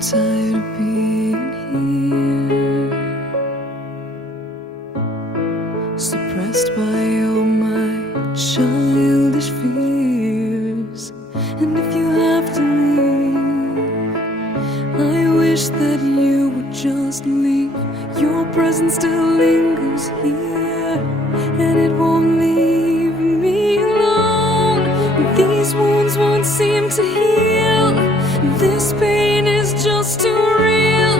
tired of being here, suppressed by all my childish fears. And if you have to leave, I wish that you would just leave. Your presence still lingers here, and it won't leave me alone. These wounds won't seem to heal. This pain is just too real.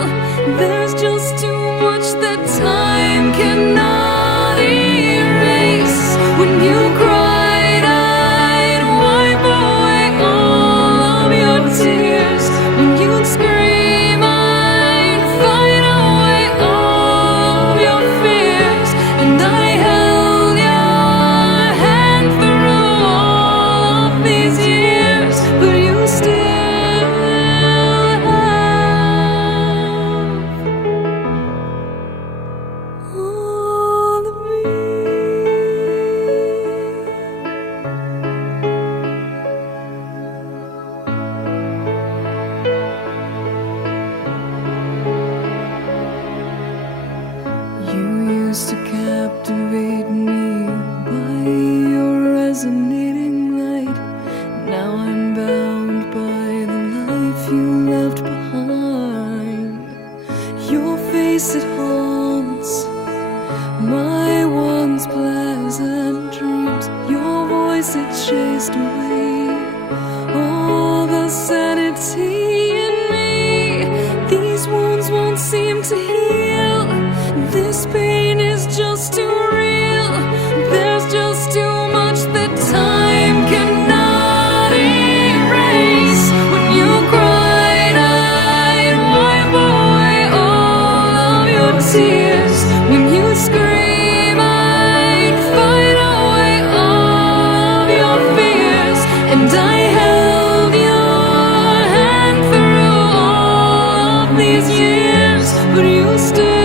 There's just too much that time cannot erase. When you cried, I'd wipe away all of your tears. When you'd scream, I'd fight away all of your fears. And I held your hand through all of these years, but you still all of me. You used to captivate me by your resonating light. Now I'm bound by the life you left behind. Your face, it haunts my once pleasant dreams. Your voice, it chased away all the sanity in me. These wounds won't seem to heal. This pain is just too real. There's just too much that time cannot erase. When you cried, I'd wipe away all of your tears. When you scream, I'd fight away all of your fears. And I held your hand through all of these years, but you still